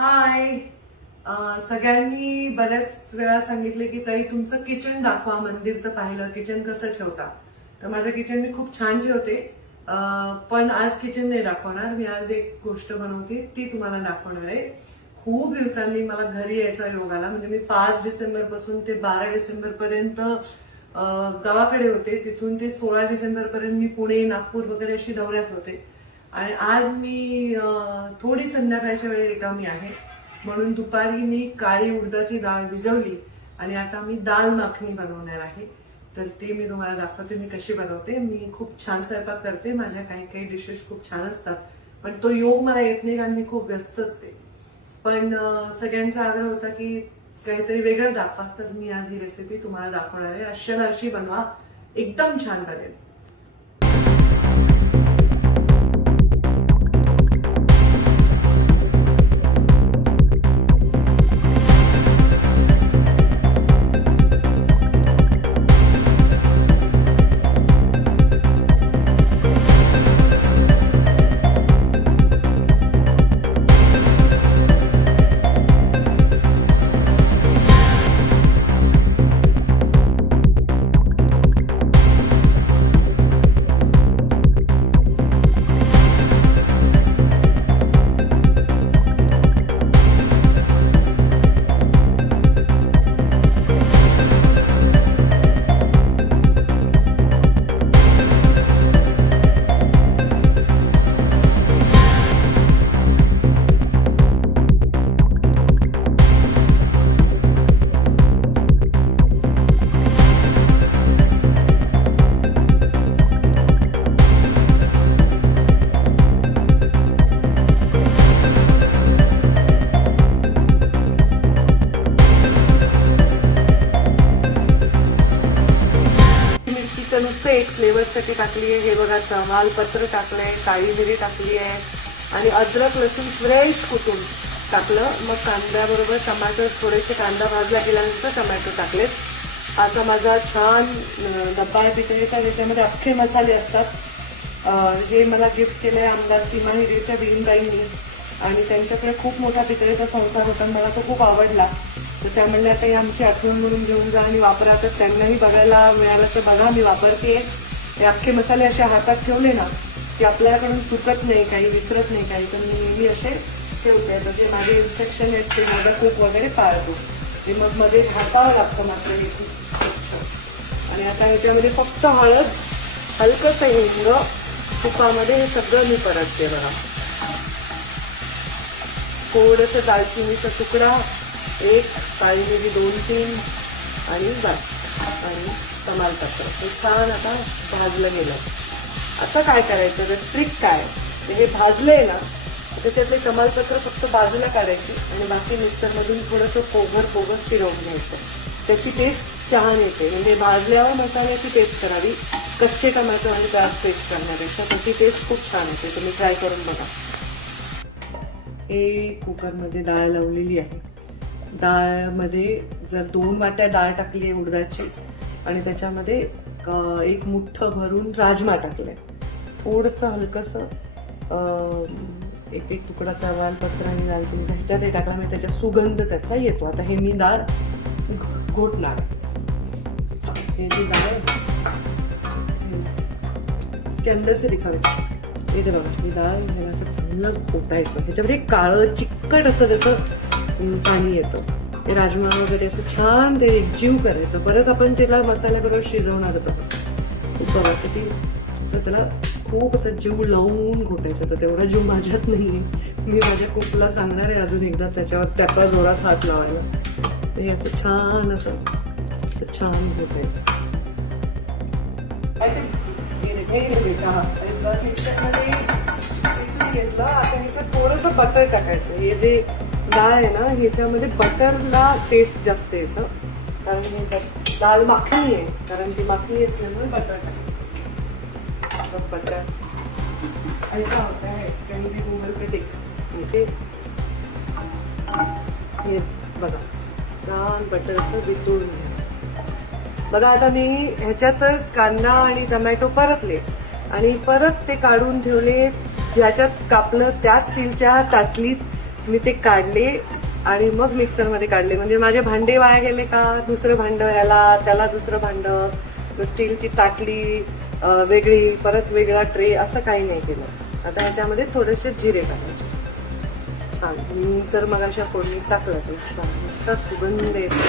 हाय. सगळ्यांनी बऱ्याच वेळा सांगितले की ताई तुमचं किचन दाखवा मंदिर तर पाहिलं किचन कसं ठेवता. तर माझं किचन मी खूप छान ठेवते. पण आज किचन नाही दाखवणार. मी आज एक गोष्ट बनवते ती तुम्हाला दाखवणार आहे. खूप दिवसांनी मला घरी यायचा योग आला म्हणजे मी पाच डिसेंबरपासून ते बारा डिसेंबर पर्यंत गावाकडे होते. तिथून ते सोळा डिसेंबर पर्यंत मी पुणे नागपूर वगैरे अशी दौऱ्यात होते. आणि आज मी थोडी संध्याकाळच्या वेळी रिकामी आहे. म्हणून दुपारी मी काळी उडदाची डाळ भिजवली आणि आता मी दाल माखणी बनवणार आहे. तर ती मी तुम्हाला दाखवते मी कशी बनवते. मी खूप छान स्वयंपाक करते माझ्या काही काही डिशेस खूप छान असतात. पण तो योग मला येत नाही कारण मी खूप व्यस्त असते. पण सगळ्यांचा आग्रह होता की काहीतरी वेगळं दाखवा. तर मी आज ही रेसिपी तुम्हाला दाखवणार आहे. अशा अशी बनवा. एकदम छान बनेल. फ्लेवरसाठी टाकली आहे? हे बघा तमालपत्र आहे काळी मिरी टाकली आहे आणि अद्रक लसूण फ्रेश कुटून टाकलं. मग कांद्याबरोबर टमाटर थोडेसे कांदा भाजला गेल्यानंतर टमॅटो टाकलेत. आता माझा छान डब्बा आहे पितळेचा त्याच्यामध्ये अख्खे मसाले असतात. हे मला गिफ्ट केलं आहे आमदार सीमा हिरेच्या बहीणबाईंनी. आणि त्यांच्याकडे खूप मोठा पितळेचा संसार होता मला तो खूप आवडला. तर त्या म्हणल्या आता ही आमची आठवण म्हणून घेऊन जा आणि वापरा. तर त्यांनाही बघायला मिळालं तर बघा मी वापरते हे अख्खे मसाले असे हातात ठेवले ना की आपल्याकडून चुकत नाही काही विसरत नाही काही तर मी नेहमी असे ठेवते. तर जे माझे इन्स्ट्रक्शन आहेत ते माझा कूक वगैरे पाळतो. ते मग मध्ये घासावं लागतं मात्र हे खूप स्वच्छ आणि आता ह्याच्यामध्ये फक्त हळद हलकंसं हिंग तुपामध्ये हे सगळं मी परतते बघा थोडंसं दालचिनीचा तुकडा एक काळी मिरी दोन तीन आणि बस. आणि तमालपत्र. हे छान आता भाजलं गेलं. आता काय करायचं? तर ट्रिक काय? हे भाजलं आहे ना तर त्याच्यातले तमालपत्र फक्त बाजूला काढायची आणि बाकी मिक्सरमधून थोडंसं पोघर पोघर फिरवून घ्यायचं. त्याची टेस्ट छान येते. म्हणजे भाजल्यावर मसाल्याची टेस्ट करावी. कच्चे टमाटर आणि जास्त पेस्ट करण्यापेक्षा त्याची टेस्ट खूप छान येते. तुम्ही ट्राय करून बघा. हे कुकरमध्ये डाळ लावलेली आहे. डाळमध्ये जर दोन वाट्या डाळ टाकली आहे उडदाची आणि त्याच्यामध्ये एक मुठ्ठ भरून राजमा टाकले थोडंसं हलकंसं एक एक तुकडा तमालपत्र आणि दालचिनीचा ह्याच्यात हे टाकला म्हणजे त्याचा सुगंध त्याचा येतो. आता हे मी डाळ घोटणार हे जी डाळ इसके अंदर से ते बघा मी डाळ ह्याला असं चांगलं घोटायचं ह्याच्यामध्ये काळं चिकट असं त्याचं पाणी येतं. ते राजमा वगैरे असं छान ते एकजीव करायचं. परत आपण त्याला मसाल्याबरोबर शिजवणारच आपण बघा किती असं त्याला खूप असं जीव लावून घोटायचं तर तेवढा जीव माझ्यात नाही मी माझ्या कुकला सांगणार आहे अजून एकदा. त्याच्यावर त्याचा जोरात हात लावायला. ते असं छान असं असं छान घोटायचं. मिक्सरमध्ये पिसून घेतलं. आता ह्याच्यात थोडंसं बटर टाकायचं. हे जे डाळ आहे ना ह्याच्यामध्ये बटरला टेस्ट जास्त येतं. कारण हे डाळ माखणी आहे. कारण ती माखणी असल्यामुळे बटर टाकायचं. असं बटर ऐसा होता है. कहीं भी गूगल पे देख ये हे बघा. छान बटर असं वितळून घ्या बघा आता मी ह्याच्यातच कांदा आणि टमॅटो परतले. आणि परत ते काढून ठेवले. ज्याच्यात कापलं त्या स्टीलच्या ताटलीत. मी ते काढले आणि मग मिक्सरमध्ये काढले. म्हणजे माझे भांडे वाया गेले का? दुसरं भांडं ह्याला त्याला दुसरं भांडं. स्टीलची ताटली वेगळी परत वेगळा ट्रे असं काही नाही केलं. आता ह्याच्यामध्ये थोडेसे जिरे टाकायचे. छान. मी तर मग अशा फोडणी टाकलं ते. छान. नुसता सुगंध येतो.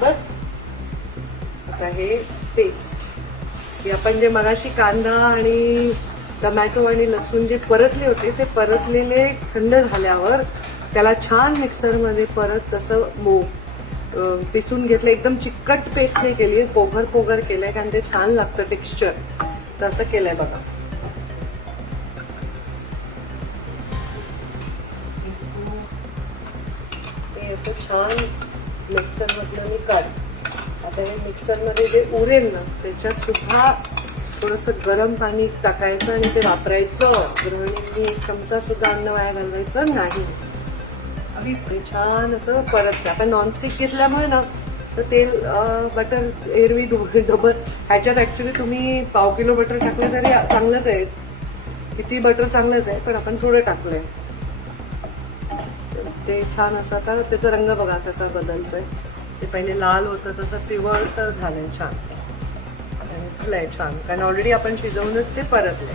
बस. आता हे पेस्ट की आपण जे मगाशी कांदा आणि टमॅटो आणि लसूण जे परतले होते ते परतलेले थंड झाल्यावर त्याला छान मिक्सरमध्ये परत तसं मो पिसून घेतलं. एकदम चिकट पेस्ट नाही केली पोघर पोघर केलंय कारण ते छान लागतं टेक्स्चर तसं केलंय बघा. ते असं छान मिक्सरमधलं मी काढ. आता हे मिक्सरमध्ये जे उरेल ना त्याच्यात सुद्धा थोडंसं गरम पाणी टाकायचं आणि ते वापरायचं. गृहिणींनी एक चमचा सुद्धा अन्न वाया घालवायचं नाही. छान असं परत आता नॉनस्टिक घेतल्यामुळे ना तर तेल बटर एरवी डबल ह्याच्यात ऍक्च्युली तुम्ही पाव किलो बटर टाकलं तरी चांगलंच आहे. किती बटर चांगलंच आहे पण आपण थोडं टाकलंय. ते छान असं आता त्याचा रंग बघा कसा बदलतोय. ते पहिले लाल होतं तसं पिवळसर झालंय छान. आणि छान. कारण ऑलरेडी आपण शिजवूनच ते परतलंय.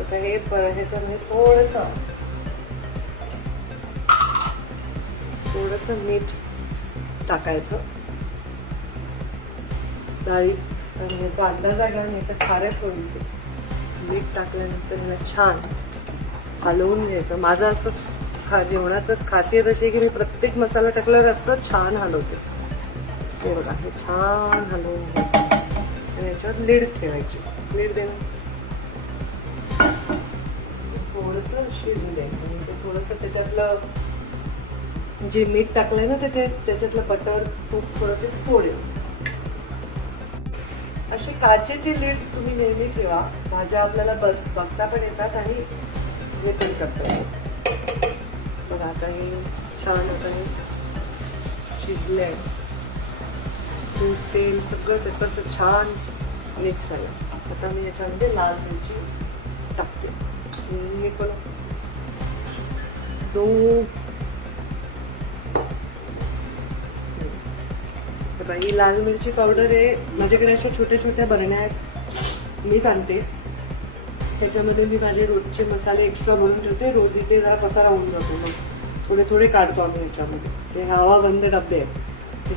आता हे पर ह्याच्यामध्ये थोडंसं. थोडंसं मीठ टाकायचं. डाळीत आणि ह्याचा अंदाज आहे नाही तर खारट होईल मीठ टाकल्यानंतर ह्याला छान हलवून घ्यायचं. माझं असं खा जेवणाचं खासियत अशी की मी प्रत्येक मसाला टाकल्यावर असं छान हलवते. ते बघा हे छान हलवून घ्यायचं. आणि याच्यावर लीड ठेवायची. लीड देऊन. थोडंसं शिजू द्यायचं. म्हणजे ते थोडंसं त्याच्यातलं जे मीठ टाकलंय ना ते त्याच्यातलं बटर तूप थोडं ते सोडेल असे काचेचे लीड्स तुम्ही नेहमी ठेवा भाज्या आपल्याला बस बघता पण येतात आणि हे पण करता येतात. बघा आता हे छान आता हे शिजले आहे तूप तेल सगळं त्याचं असं छान मिक्स झालं. आता मी याच्यामध्ये लाल मिरची टाकते. मी हे पण दोन तर बाई ही लाल मिरची पावडर आहे माझ्याकडे अशा छोट्या छोट्या बरण्या आहेत. मीच आणते. त्याच्यामध्ये मी माझे रोजचे मसाले एक्स्ट्रा भरून ठेवते. रोज इथे जरा पसारा होऊन जातो मग. थोडे थोडे काढतो आम्ही याच्यामध्ये. ते हवा बंद डबे आहेत.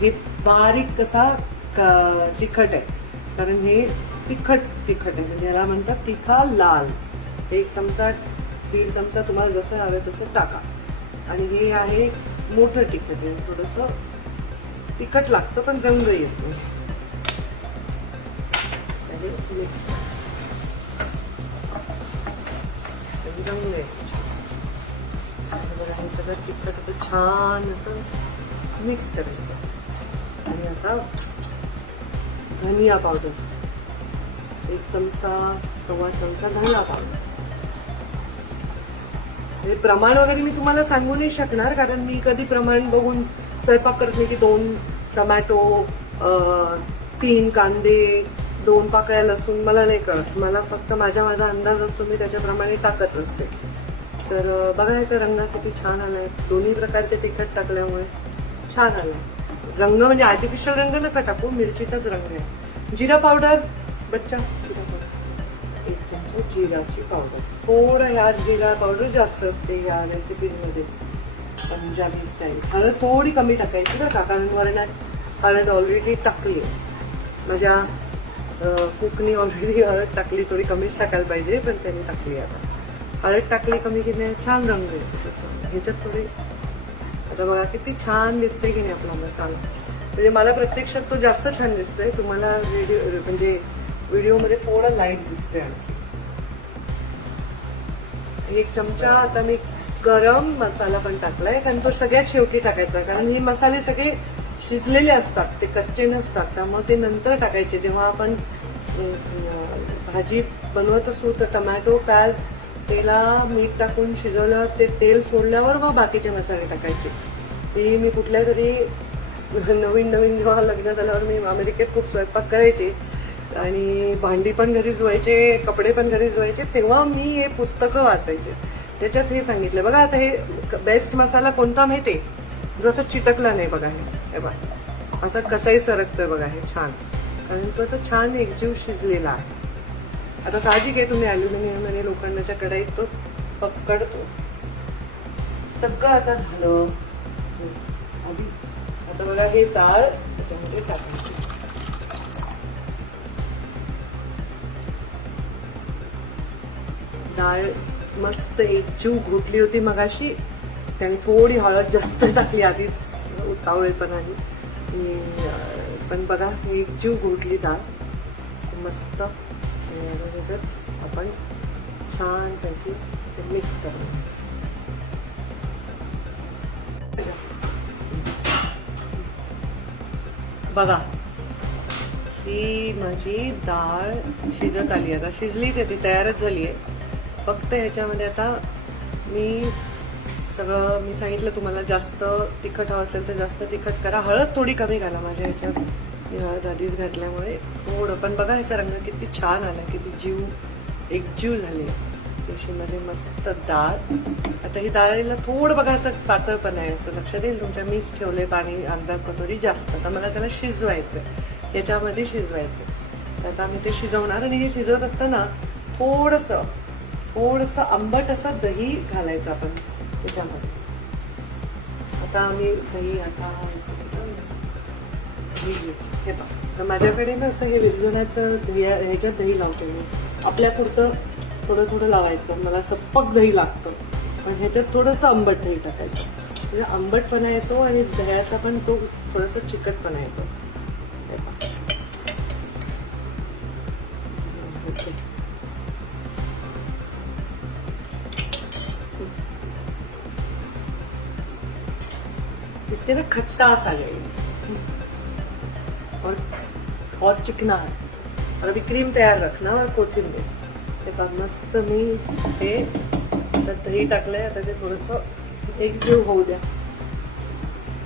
हे बारीक कसा क- तिखट आहे. कारण हे तिखट तिखट आहे. म्हणजे याला म्हणतात तिखा लाल. एक चमचा दीड चमचा तुम्हाला जसं हवं तसं टाका. आणि हे आहे मोठं तिखट आहे. थोडंसं तिखट लागतं पण रंग येत मिक्स रंग येतो सगळं तिखट असं छान असं मिक्स करायचं. आणि आता धनिया पावडर. एक चमचा सव्वा चमचा धनिया पावडर. हे प्रमाण वगैरे मी तुम्हाला सांगू नाही शकणार कारण मी कधी प्रमाण बघून स्वयंपाक करत नाही की दोन टमॅटो तीन कांदे दोन पाकळ्या लसूण मला नाही कळत. मला फक्त माझ्या माझा अंदाज असतो मी त्याच्याप्रमाणे टाकत असते. तर बघायचं बघा याचा रंग किती छान आलाय. दोन्ही प्रकारचे तिखट टाकल्यामुळे छान आलाय. रंग म्हणजे आर्टिफिशियल रंग नका टाकू मिरचीचाच रंग आहे. जिरा पावडर बच्चा जिरा पावडर एक चमचा जिराची पावडर थोडं ह्या जिरा पावडर जास्त असते या रेसिपीजमध्ये पंजाबी स्टाईल हळद थोडी कमी टाकायची बरं का कारण वरणात हळद ऑलरेडी टाकली आहे. माझ्या अं, कुकनी ऑलरेडी हळद टाकली थोडी कमीच टाकायला पाहिजे पण त्यांनी टाकली आता. हळद टाकली कमी की नाही छान रंग आहे त्याचा. ह्याच्यात थोडी आता बघा किती छान दिसते की नाही आपला मसाला म्हणजे मला प्रत्यक्षात तो जास्त छान दिसतोय. तुम्हाला व्हिडिओ म्हणजे व्हिडिओमध्ये थोडं लाइट दिसतोय आणखी. एक चमचा आता मी गरम मसाला पण टाकलाय कारण तो सगळ्यात शेवटी टाकायचा. कारण हे मसाले सगळे शिजलेले असतात ते कच्चे नसतात. त्यामुळे ते नंतर टाकायचे. जेव्हा आपण भाजी बनवत असू तर टमॅटो प्याज तेला मीठ टाकून शिजवल्यावर ते तेल सोडल्यावर मग बाकीचे मसाले टाकायचे. की मी कुठल्या तरी नवीन नवीन जेव्हा लग्न झाल्यावर मी अमेरिकेत खूप स्वयंपाक करायचे आणि भांडी पण घरी धुवायचे कपडे पण घरी धुवायचे तेव्हा मी हे पुस्तकं वाचायचे. त्याच्यात हे सांगितलं. बघा आता हे बेस्ट मसाला कोणता माहिती जसं चिटकला नाही बघा हे. बघा. असं कसंही सरकतोय बघा हे छान. कारण तो असं छान एकजीव शिजलेला आहे. आता साहजिक आहे तुम्ही अल्युमिनियम आणि लोखंडाच्या कढाईत तो पकडतो. सगळं आता झालं. तर बघा हे डाळ त्याच्यामध्ये टाकायची डाळ मस्त एकजीव घोटली होती मगाशी. त्याने थोडी हळद जास्त टाकली आधीच उतावळेपणाने पण बघा एक एकजीव घोटली डाळ. मस्त. त्याच्यात आपण छानपैकी ते मिक्स करून बघा. ही माझी डाळ शिजत आली आता शिजलीच आहे ती तयारच झाली आहे. फक्त ह्याच्यामध्ये आता मी सगळं मी सांगितलं तुम्हाला जास्त तिखट हवं असेल तर जास्त तिखट करा. हळद थोडी कमी घाला माझ्या ह्याच्यात. मी हळद आधीच घातल्यामुळे थोडं. पण बघा ह्याचा रंग किती छान आला किती जीव एक जीव झाली त्याच्यामध्ये मस्त डाळ. आता ही डाळीला थोडं बघा असं पातळपण आहे असं लक्षात येईल तुमच्या. मीच ठेवले पाणी अर्धा कटोरी जास्त. तर मला त्याला शिजवायचं आहे याच्यामध्ये शिजवायचं आहे. तर आता आम्ही ते शिजवणार आणि हे शिजवत असताना थोडंसं थोडंसं आंबट असं दही घालायचं आपण त्याच्यामध्ये. आता आम्ही दही आता हे पहा. तर माझ्याकडे ना असं हे विरजनाचं ह्याच्यात दही लावते मी. आपल्या पुरतं थोडं थोडं लावायचं. मला सप्पक दही लागतं. पण ह्याच्यात थोडंसं आंबट दही टाकायचं. म्हणजे आंबटपणा येतो आणि दह्याचा पण तो थोडासा चिकटपणा येतो. हे इससे ना खट्टास आ गई और और चिकना है और अभी क्रीम तयार रखना और कोथिंबीर. ते पहा मस्त मी हे आता दही टाकलंय आता ते थोडंसं एकजीव होऊ द्या.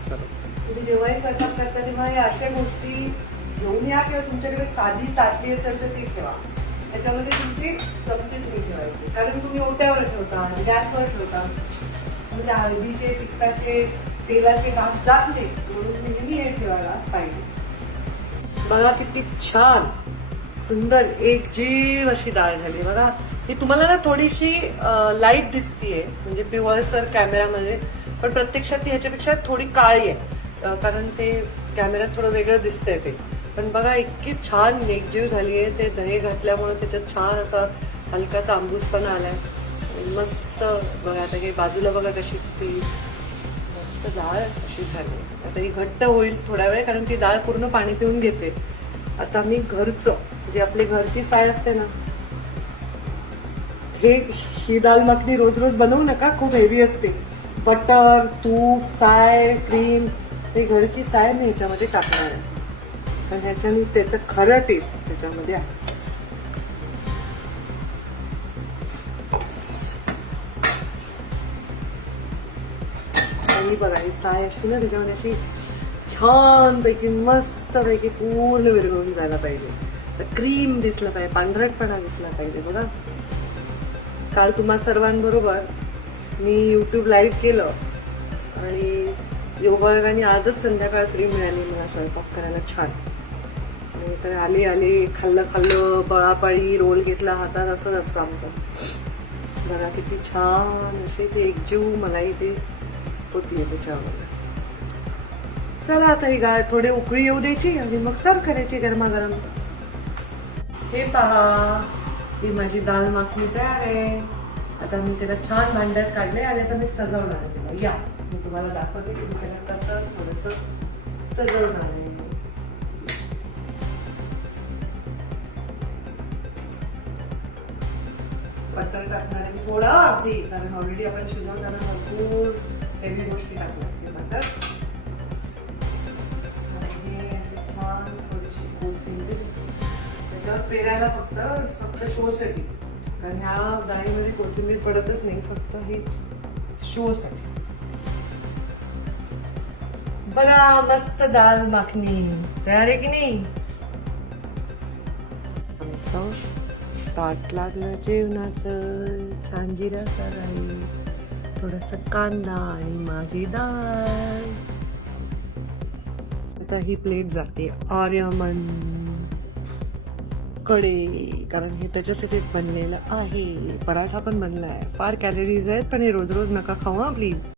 तुम्ही जेव्हाही स्वयंपाक करता तेव्हा या अशा गोष्टी घेऊन या किंवा तुमच्याकडे साधी ताटली असेल तर ती ठेवा. त्याच्यामध्ये तुमची चमचे तुम्ही ठेवायची. कारण तुम्ही ओट्यावर ठेवता गॅसवर ठेवता. म्हणजे हळदीचे तिखटाचे तेलाचे घास जात नाही म्हणून नेहमी हे ठेवायला पाहिजे. बघा किती छान. सुंदर एक जीव अशी डाळ झाली. बघा ही तुम्हाला ना थोडीशी लाइट दिसतीये म्हणजे पिवळसर कॅमेरामध्ये पण प्रत्यक्षात ती ह्याच्यापेक्षा थोडी काळी आहे. कारण ते कॅमेऱ्यात थोडं वेगळं दिसतंय ते. पण बघा इतकी छान एकजीव झाली आहे ते दही घातल्यामुळे त्याच्यात छान असा हलकासा आंबूसपणा आलाय. मस्त बघा आता हे बाजूला बघा कशी ती मस्त डाळ अशी झाली. आता ही घट्ट होईल थोड्या वेळ कारण ती डाळ पूर्ण पाणी पिऊन घेते. आता मी घरचं जी आपली घरची साय असते ना हे ही दाल मखनी रोज रोज बनवू नका खूप हेवी असते. बटर तूप साय क्रीम हे घरची साय मी ह्याच्यामध्ये टाकणार आहे. कारण ह्याच्याने त्याचं खरं टेस्ट त्याच्यामध्ये आहे. आणि बघा ही साय अशी ना त्याच्यामध्ये अशी छान पैकी मस्त पैकी पूर्ण विरघळून जायला पाहिजे. क्रीम दिसलं पाहिजे पांढरटपणा दिसला पाहिजे बघा. काल तुम्हा सर्वांबरोबर मी यूट्यूब लाईव्ह केलं आणि योगायोगाने आजच संध्याकाळ फ्री मिळाली मला स्वयंपाक करायला छान. आणि तर आली आली खाल्लं खाल्लं बळापाळी रोल घेतला हातात असंच असतं आमचं. बघा किती छान अशी ती एकजीव मलाही ते होती त्याच्यावर. चला आता ही गाय थोडी उकळी येऊ द्यायची आणि मग सर्व करायची गरमागरम. हे पहा ही माझी दाल माखणी तयार आहे. आता मी त्याला छान भांड्यात काढले आणि आता मी सजवणार आहे त्याला या मी तुम्हाला दाखवते की मी त्याला कसं थोडस सजवणार आहे. पत्र टाकणार आहे मी थोडा अगदी कारण ऑलरेडी आपण शिजवताना भरपूर हेवी गोष्टी टाकू लागते बटर आपल्याला फक्त फक्त शोसाठी. कारण ह्या डाळीमध्ये कोथिंबीर पडतच नाही फक्त हे शोसाठी. बघा मस्त दाल माखणी. तयार आहे की नाही? आमचं ताट लागलं जेवणाचं. छान जिराचा राईस थोडासा कांदा आणि माझी डाळ आता ही प्लेट जाते आर्यमन. कडे कारण हे त्याच्यासाठीच बनलेलं आहे. पराठा पण बनला आहे फार कॅलरीज आहेत पण हे रोज रोज नका खाऊ हां प्लीज